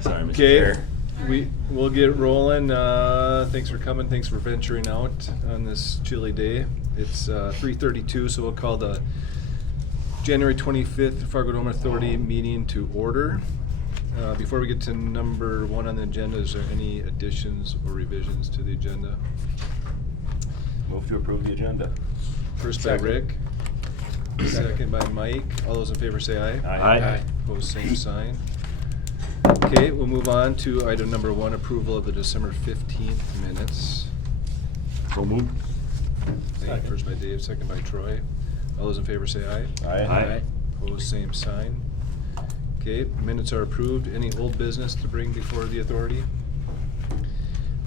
Sorry, Mr. Okay, Chair. we'll get rolling. Thanks for coming. Thanks for venturing out on this chilly day. It's 3:32, so we'll call the January 25th FARGODOME Authority meeting to order. Before we get to number 1 on the agenda, is there any additions or revisions to the agenda? Move to approve the agenda. First by Rick, second by Mike. All those in favor say aye. Aye. Opposed, same sign. Okay, we'll move on to item number 1, approval of the December 15th minutes. So moved. First by Dave, second by Troy. All those in favor say aye. Aye. Opposed, same sign. Okay, minutes are approved. Any old business to bring before the authority?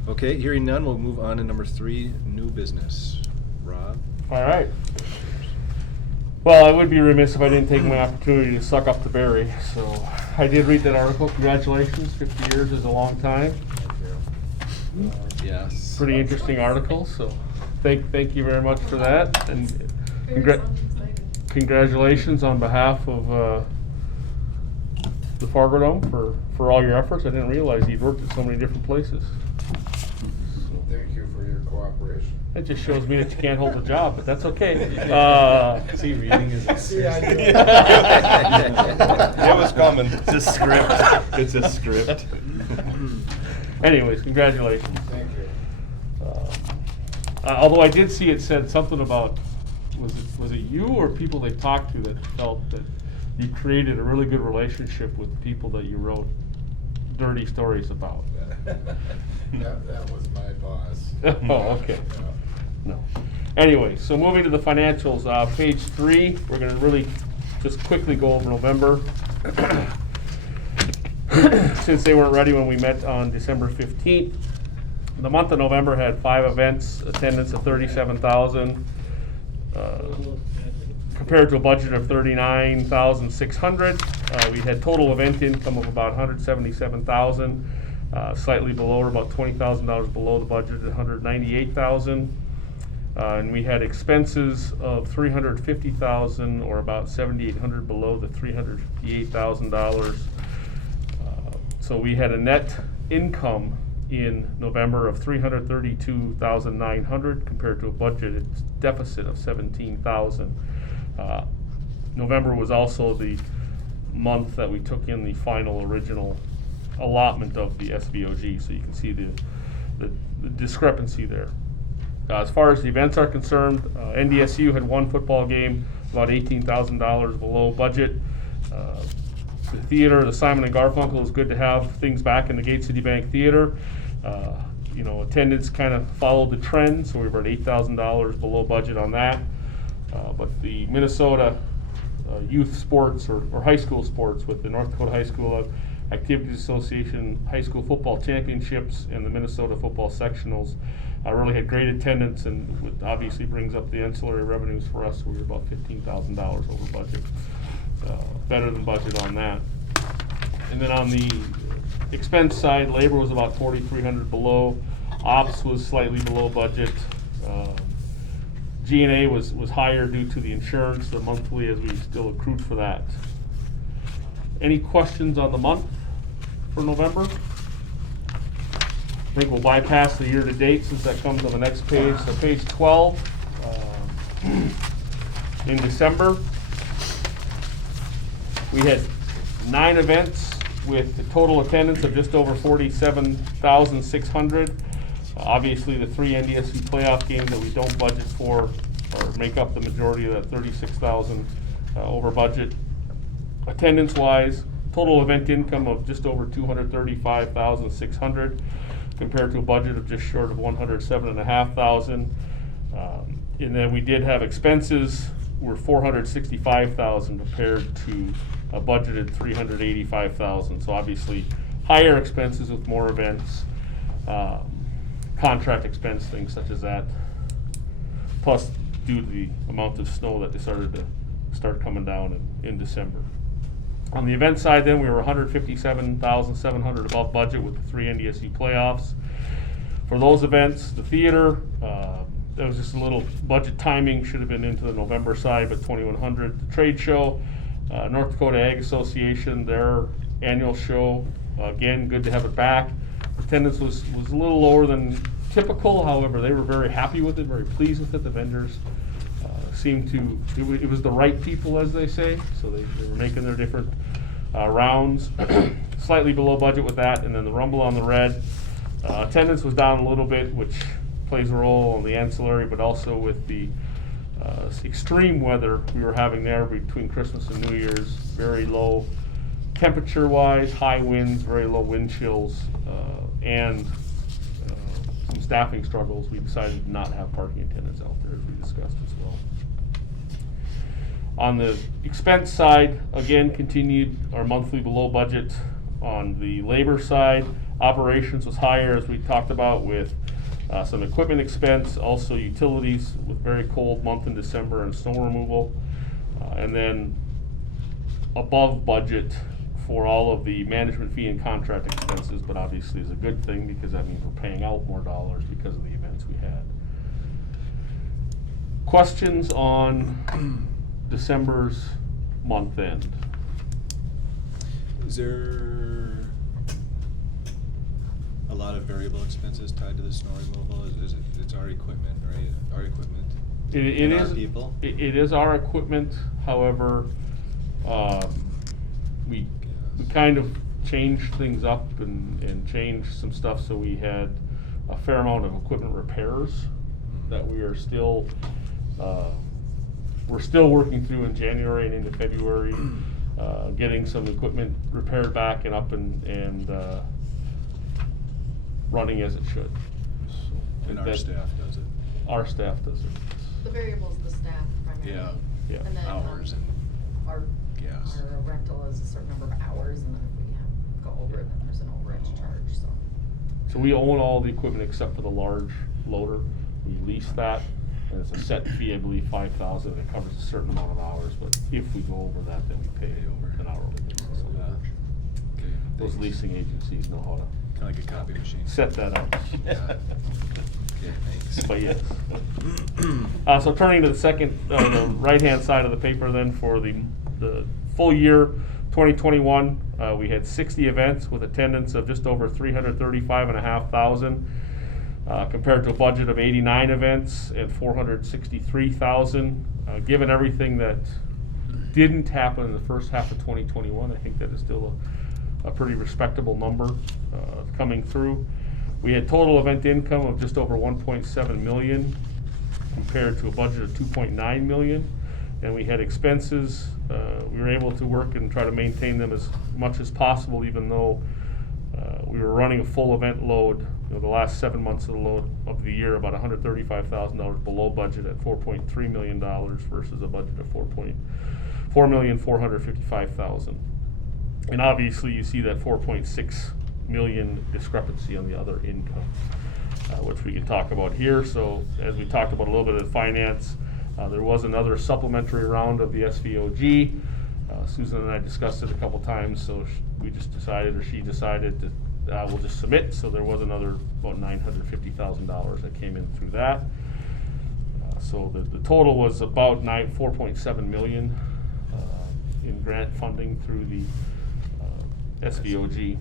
Okay, hearing none, we'll move on to number 3, new business. Rob? All right. Well, I would be remiss if I didn't take my opportunity to suck up to Barry. So I did read that article. Congratulations, 50 years is a long time. Yes. Pretty interesting article. So thank you very much for that, and congratulations on behalf of the FARGODOME for all your efforts. I didn't realize you'd worked at so many different places. Thank you for your cooperation. It just shows me that you can't hold a job, but that's okay. See, reading is See, I do. It was coming. It's a script. It's a script. Anyways, congratulations. Thank you. Although I did see it said something about, was it you or people they talked to that felt that you created a really good relationship with the people that you wrote dirty stories about? That was my boss. Oh, okay. No. Anyway, so moving to the financials, page 3, we're going to really just quickly go over November. Since they weren't ready when we met on December 15th. The month of November had 5 events, attendance of 37,000, compared to a budget of 39,600. We had total event income of about 177,000, slightly below, or about $20,000 below the budget at 198,000. And we had expenses of 350,000, or about 7,800 below the $358,000. So we had a net income in November of 332,900 compared to a budgeted deficit of 17,000. November was also the month that we took in the final original allotment of the SVOG, so you can see the discrepancy there. As far as the events are concerned, NDSU had 1 football game, about $18,000 below budget. The theater, the Simon and Garfunkel, is good to have things back in the Gate City Bank Theater. Attendance kind of followed the trend, so we were at $8,000 below budget on that. But the Minnesota youth sports or high school sports with the North Dakota High School Activities Association High School Football Championships and the Minnesota Football Sectionals really had great attendance, and obviously brings up the ancillary revenues for us. We were about $15,000 over budget. Better than budget on that. And then on the expense side, labor was about 4,300 below. Ops was slightly below budget. G&A was higher due to the insurance, the monthly, as we still accrued for that. Any questions on the month for November? I think we'll bypass the year-to-date since that comes on the next page. So page 12, in December, we had 9 events with a total attendance of just over 47,600. Obviously, the 3 NDSU playoff games that we don't budget for or make up the majority of that 36,000 over budget. Attendance-wise, total event income of just over 235,600 compared to a budget of just short of 107,500. And then we did have expenses were 465,000 compared to a budgeted 385,000. So obviously higher expenses with more events, contract expense, things such as that. Plus, due to the amount of snow that they started to coming down in December. On the event side, then, we were 157,700 above budget with the 3 NDSU playoffs. For those events, the theater, that was just a little budget timing, should have been into the November side, but 2,100. The trade show, North Dakota Ag Association, their annual show, again, good to have it back. Attendance was a little lower than typical, however, they were very happy with it, very pleased with it. The vendors seemed to, it was the right people, as they say, so they were making their different rounds. Slightly below budget with that, and then the Rumble on the Red. Attendance was down a little bit, which plays a role on the ancillary, but also with the extreme weather we were having there between Christmas and New Year's. Very low temperature-wise, high winds, very low wind chills, and some staffing struggles. We decided to not have parking attendants out there, as we discussed as well. On the expense side, again, continued our monthly below budget. On the labor side, operations was higher, as we talked about, with some equipment expense, also utilities with very cold month in December and snow removal. And then above budget for all of the management fee and contract expenses, but obviously is a good thing because that means we're paying out more dollars because of the events we had. Questions on December's month end? Is there a lot of variable expenses tied to the snow removal? It's our equipment, right? Our equipment. It and is our people. It is our equipment. However, we kind of changed things up and changed some stuff, so we had a fair amount of equipment repairs that we are still we're still working through in January and into February, getting some equipment repaired back and up and running as it should. So, And our staff does it. Our staff does it. The variable's the staff primarily. Yeah. Yeah. And then Hours and our gas. our rental is a certain number of hours, and then if we go over it, then there's an overage charge, so. So we own all the equipment except for the large loader. We lease that, and it's a set fee, I believe, $5,000. It covers a certain amount of hours, but if we go over that, then we pay an hourly basis on that. Okay, Those thanks. leasing agencies know how to Kinda like a copy machine. set that up. Yeah. Okay, thanks. But yes. So turning to the second, the right-hand side of the paper then for the full year 2021, we had 60 events with attendance of just over 335,500, compared to a budget of 89 events and 463,000. Given everything that didn't happen in the first half of 2021, I think that is still a pretty respectable number coming through. We had total event income of just over 1.7 million compared to a budget of 2.9 million. And we had expenses, we were able to work and try to maintain them as much as possible, even though we were running a full event load, the last 7 months of the year, about $135,000 below budget at $4.3 million versus a budget of $4,455,000. And obviously you see that 4.6 million discrepancy on the other income, which we can talk about here. So as we talked about a little bit of finance, there was another supplementary round of the SVOG. Susan and I discussed it a couple times, so we just decided, or she decided that we'll just submit. So there was another about $950,000 that came in through that. So the total was about 4.7 million in grant funding through the SVOG,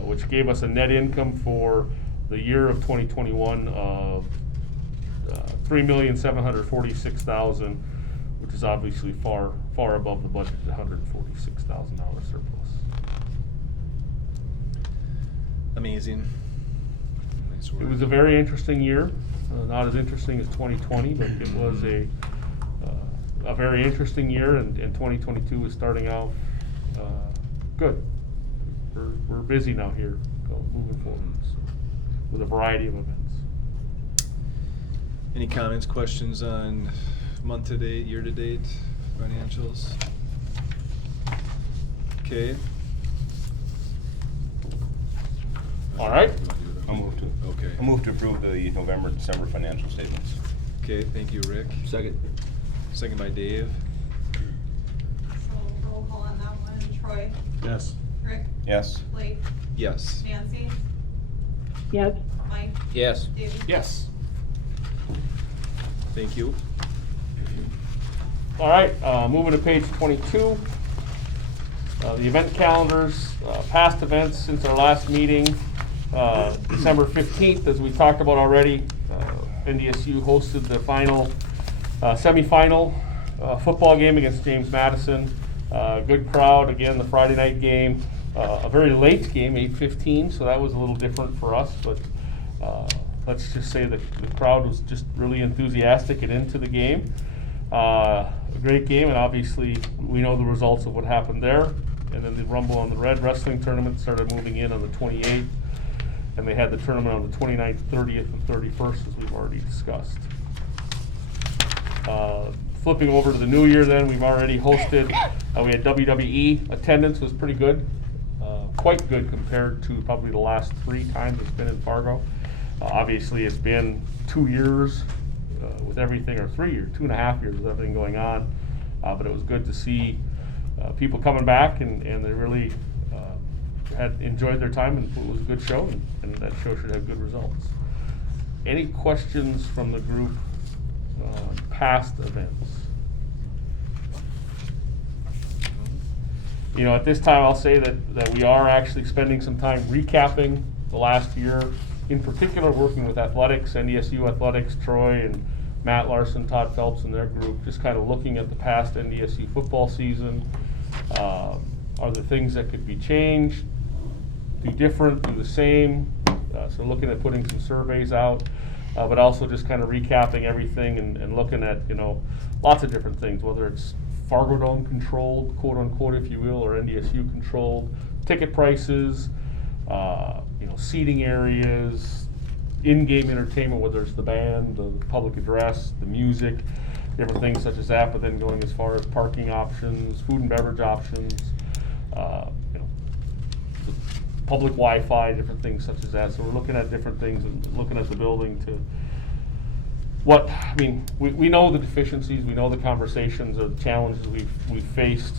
which gave us a net income for the year of 2021 of $3,746,000, which is obviously far above the budget, $146,000 surplus. Amazing. Nice work. It was a very interesting year, not as interesting as 2020, but it was a very interesting year, and 2022 is starting out good. We're busy now here, moving forward, so, with a variety of events. Any comments, questions on month to date, year to date financials? Okay. All right. I'll move to. Okay. I'll move to approve the November, December financial statements. Okay, thank you, Rick. Second. Second by Dave. So roll call on that one. Troy? Yes. Rick? Yes. Blake? Yes. Nancy? Yes. Mike? Yes. David? Yes. Thank you. All right, moving to page 22. The event calendars, past events since our last meeting, December 15th, as we talked about already, NDSU hosted the final semifinal football game against James Madison. Good crowd, again, the Friday night game, a very late game, 8:15, so that was a little different for us, but let's just say that the crowd was just really enthusiastic and into the game. A great game, and obviously we know the results of what happened there. And then the Rumble on the Red wrestling tournament started moving in on the 28th, and they had the tournament on the 29th, 30th, and 31st, as we've already discussed. Flipping over to the new year then, we've already hosted, we had WWE. Attendance was pretty good, quite good compared to probably the last 3 times it's been in Fargo. Obviously it's been 2 years with everything, or 3 years, 2.5 years with everything going on, but it was good to see people coming back, and they really had enjoyed their time, and it was a good show, and that show should have good results. Any questions from the group on past events? You know, at this time, I'll say that we are actually spending some time recapping the last year, in particular working with athletics, NDSU athletics, Troy and Matt Larson, Todd Phelps and their group, just kind of looking at the past NDSU football season. Are there things that could be changed, do different, do the same? So looking at putting some surveys out, but also just kind of recapping everything and looking at, you know, lots of different things, whether it's FARGODOME controlled, quote unquote, if you will, or NDSU controlled, ticket prices, you know, seating areas, in-game entertainment, whether it's the band, the public address, the music, different things such as that, but then going as far as parking options, food and beverage options, you know, public Wi-Fi, different things such as that. So we're looking at different things and looking at the building to what, I mean, we know the deficiencies, we know the conversations or the challenges we've faced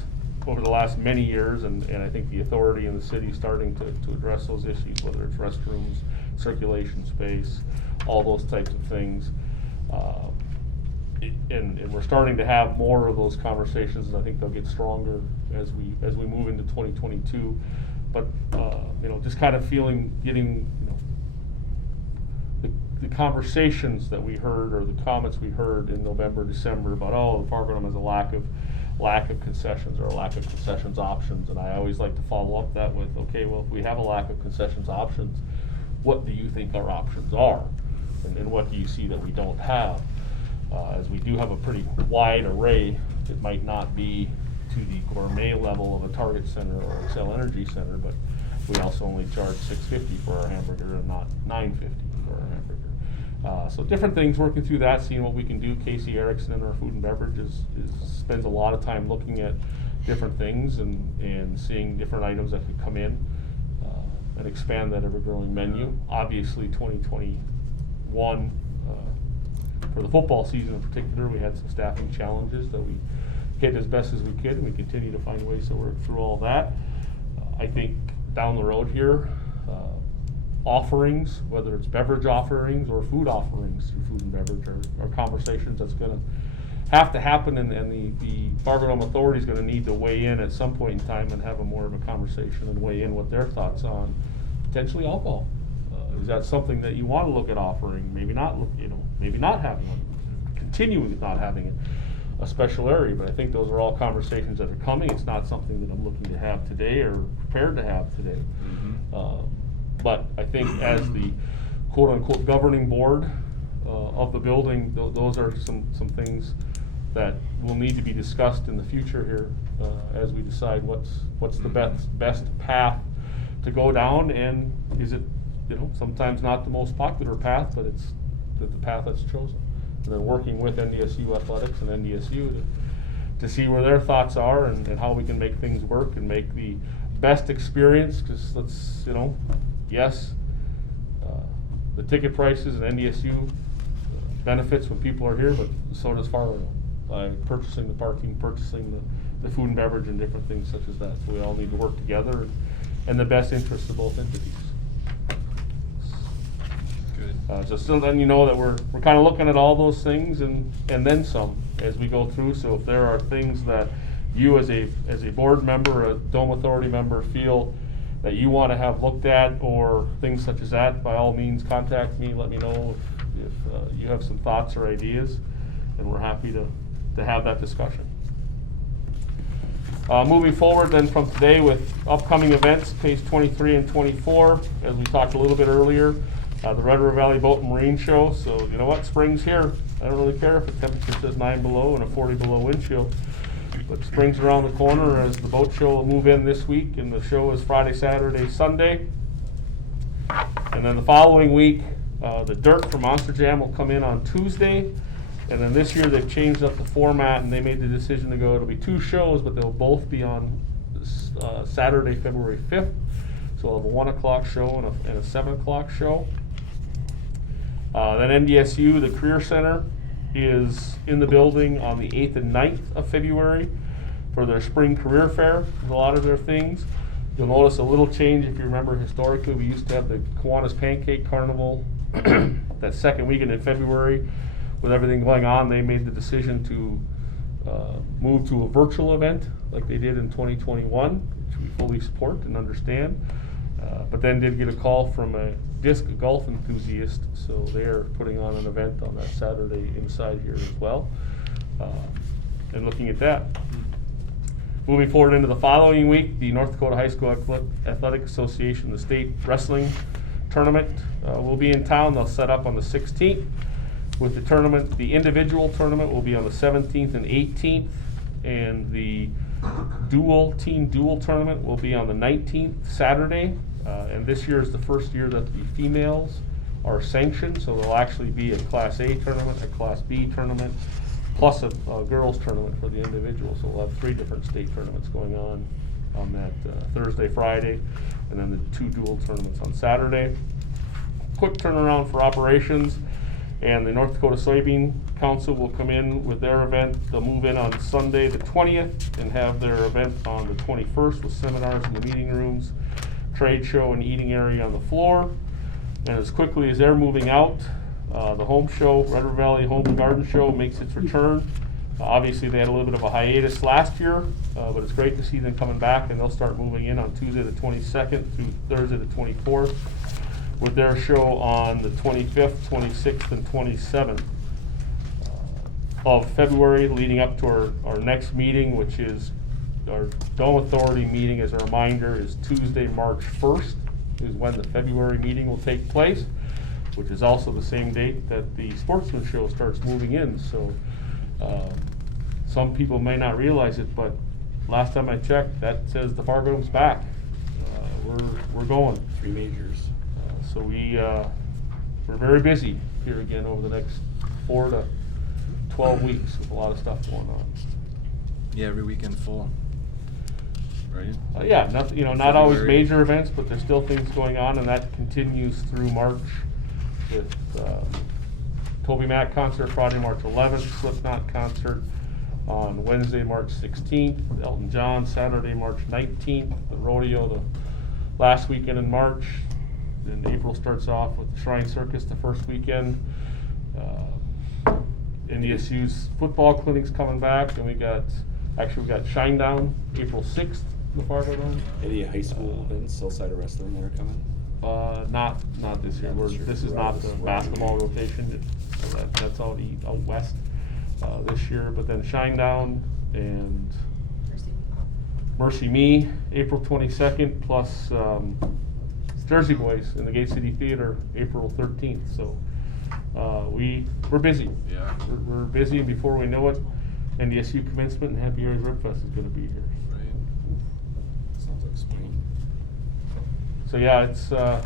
over the last many years, and I think the authority and the city is starting to address those issues, whether it's restrooms, circulation space, all those types of things. And we're starting to have more of those conversations, and I think they'll get stronger as we move into 2022. But you know, just kind of getting, you know, the conversations that we heard, or the comments we heard in November, December about, oh, FARGODOME has a lack of concessions, or a lack of concessions options, and I always like to follow up that with, okay, well, if we have a lack of concessions options, what do you think our options are, and what do you see that we don't have? As we do have a pretty wide array, it might not be to the gourmet level of a Target Center or Excel Energy Center, but we also only charge $6.50 for our hamburger and not $9.50 for our hamburger. So different things, working through that, seeing what we can do. Casey Erickson in our food and beverage spends a lot of time looking at different things and seeing different items that could come in and expand that ever-growing menu. Obviously, 2021, for the football season in particular, we had some staffing challenges that we hit as best as we could, and we continue to find ways to work through all that. I think down the road here, offerings, whether it's beverage offerings or food offerings through food and beverage, are conversations that's going to have to happen, and the FARGODOME Authority is going to need to weigh in at some point in time and have more of a conversation and weigh in what their thoughts on potentially alcohol. Is that something that you want to look at offering? Maybe not, you know, maybe not having one, continuing with not having it, a special area. But I think those are all conversations that are coming. It's not something that I'm looking to have today or prepared to have today. But I think as the quote unquote governing board of the building, those are some things that will need to be discussed in the future here as we decide what's the best path to go down, and is it, you know, sometimes not the most popular path, but it's the path that's chosen. And then working with NDSU athletics and NDSU to see where their thoughts are and how we can make things work and make the best experience. Because let's, you know, yes, the ticket prices and NDSU benefits when people are here, but so does FARGODOME by purchasing the parking, purchasing the food and beverage and different things such as that. So we all need to work together in the best interest of both entities. Good. So still then you know that we're kind of looking at all those things and then some as we go through. So if there are things that you as a board member, a Dome Authority member, feel that you want to have looked at or things such as that, by all means, contact me, let me know if you have some thoughts or ideas, and we're happy to have that discussion. Moving forward then from today with upcoming events, page 23 and 24, as we talked a little bit earlier, the Red River Valley Boat and Marine Show. So you know what, spring's here. I don't really care if the temperature says 9 below and a 40 below wind chill. But spring's around the corner as the boat show will move in this week, and the show is Friday, Saturday, Sunday. And then the following week, the Dirt for Monster Jam will come in on Tuesday. And then this year they've changed up the format and they made the decision to go, it'll be 2 shows, but they'll both be on Saturday, February 5th. So we'll have a 1 o'clock show and a 7 o'clock show. Then NDSU, the Career Center, is in the building on the 8th and 9th of February for their spring career fair with a lot of their things. You'll notice a little change. If you remember, historically we used to have the Kiwanis Pancake Carnival that second weekend in February. With everything going on, they made the decision to move to a virtual event like they did in 2021, which we fully support and understand. But then did get a call from a disc golf enthusiast, so they're putting on an event on that Saturday inside here as well. And looking at that. Moving forward into the following week, the North Dakota High School Athletic Association, the state wrestling tournament will be in town. They'll set up on the 16th. With the tournament, the individual tournament will be on the 17th and 18th, and the team dual tournament will be on the 19th, Saturday. And this year is the first year that the females are sanctioned, so there'll actually be a Class A tournament, a Class B tournament, plus a girls tournament for the individual. So we'll have 3 different state tournaments going on that Thursday, Friday, and then the 2 dual tournaments on Saturday. Quick turnaround for operations. And the North Dakota Soybean Council will come in with their event. They'll move in on Sunday the 20th and have their event on the 21st with seminars in the meeting rooms, trade show and eating area on the floor. And as quickly as they're moving out, the home show, Red River Valley Home and Garden Show, makes its return. Obviously they had a little bit of a hiatus last year, but it's great to see them coming back, and they'll start moving in on Tuesday the 22nd through Thursday the 24th. With their show on the 25th, 26th, and 27th of February, leading up to our next meeting, which is our Dome Authority meeting. As a reminder, is Tuesday, March 1st, is when the February meeting will take place, which is also the same date that the Sportsman Show starts moving in. So some people may not realize it, but last time I checked, that says the FARGODOME's back. We're going. 3 majors. So we're very busy here again over the next 4 to 12 weeks with a lot of stuff going on. Yeah, every weekend full, right? Yeah, not always February. major events, but there's still things going on, and that continues through March with Toby Mac concert Friday, March 11th, Slipknot concert on Wednesday, March 16th, Elton John Saturday, March 19th, the rodeo the last weekend in March. Then April starts off with the Shrine Circus the first weekend. NDSU's football clinic's coming back, and we got Shinedown April 6th, the FARGODOME. Any high school events outside of wrestling that are coming? Not this year. This is not the basketball rotation. So that's out west this year. But then Shinedown and Mercy Me, April 22nd, plus Jersey Boys in the Gate City Theater, April 13th. So we're busy. Yeah. We're busy, and before we know it, NDSU commencement and Happy Aries Rib Fest is going to be here. Right. Sounds like spring. So yeah, it's a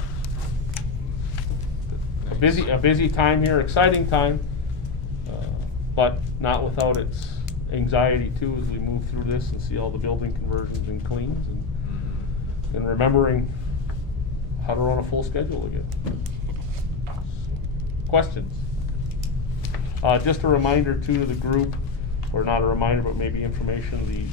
busy time here, exciting time, but not without its anxiety too as we move through this and see all the building conversions and cleans and remembering how to run a full schedule again. Questions? Just a reminder too to the group, or not a reminder, but maybe information, the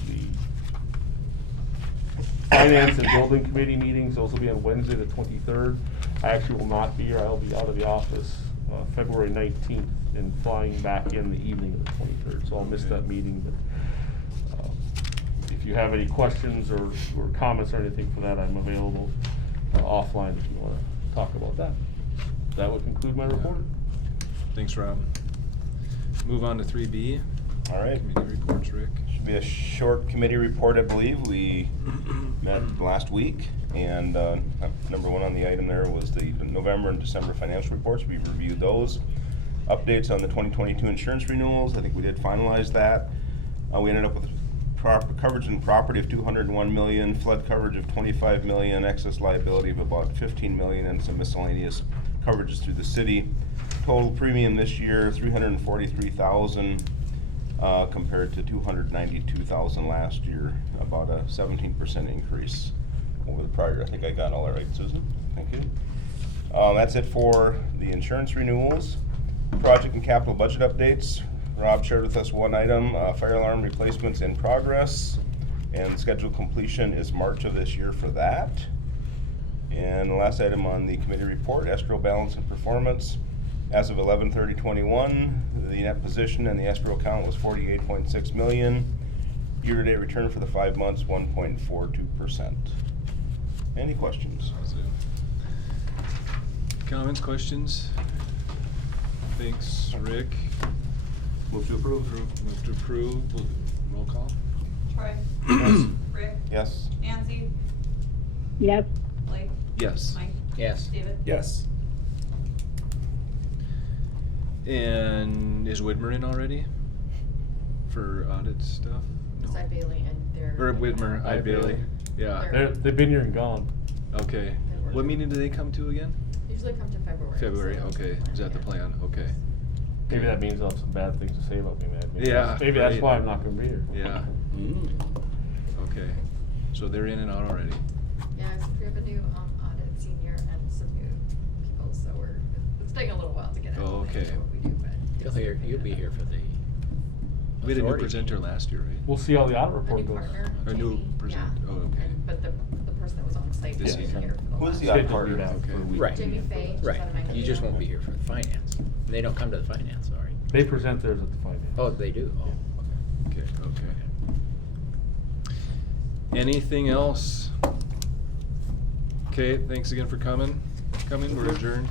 Finance and Building Committee meetings, those will be on Wednesday the 23rd. I actually will not be here. I'll be out of the office February 19th and flying back in the evening of the 23rd, so I'll miss that meeting. But you have any questions or comments or anything for that, I'm available offline if you wanna talk about that. That would conclude my report. Thanks, Rob. Move on to 3B. All right. Committee reports, Rick. Should be a short committee report, I believe. We met last week, and number one on the item there was the November and December financial reports. We reviewed those. Updates on the 2022 insurance renewals. I think we did finalize that. We ended up with coverage in property of $201 million, flood coverage of $25 million, excess liability of about $15 million, and some miscellaneous coverages through the city. Total premium this year, $343,000. Compared to $292,000 last year, about a 17% increase over the prior year. I think I got all that right, Susan. Thank you. That's it for the insurance renewals. Project and capital budget updates. Rob shared with us one item, fire alarm replacements in progress, and scheduled completion is March of this year for that. And the last item on the committee report, escrow balance and performance. As of 11/30/21, the net position in the escrow account was $48.6 million. Year-to-date return for the 5 months, 1.42%. Any questions? Comments, questions? Thanks, Rick. Move to approve. Move to approve. Roll call. Troy? Yes. Rick? Yes. Nancy? Yes. Blake? Yes. Mike? Yes. David? Yes. And is Widmer in already for audit stuff? No. Cy Bailey and their. Or Widmer, I Bailey. Yeah. They've been here and gone. Okay. What meeting do they come to again? Usually come to February. February. so that's Okay. plan, Is that the yeah. plan? Okay. Maybe that means I'll have some bad things to say about me, man. Maybe Yeah, that's- Maybe that's right. why I'm not gonna be here. Yeah. Okay. So they're in and out already. Yeah, so we have a new audit senior and some new people, so it's taking a little while to get out Oh, okay. what we do, but. You'll be here for the We had a new authority. presenter last year, right? We'll see how the audit A report new goes. partner, A new Jamie, present- yeah. oh, okay. But the person that was on site This was season. here for the Who is last. the audit Scheduled to be partner? back for a Okay. week. Right. Jamie Faye. she's Right, out of Mankato. you just won't be here for the finance. They don't come to the finance, sorry. They present theirs at the finance. Oh, they do? Oh, okay. Okay. Anything else? Okay, thanks again for coming. We're adjourned.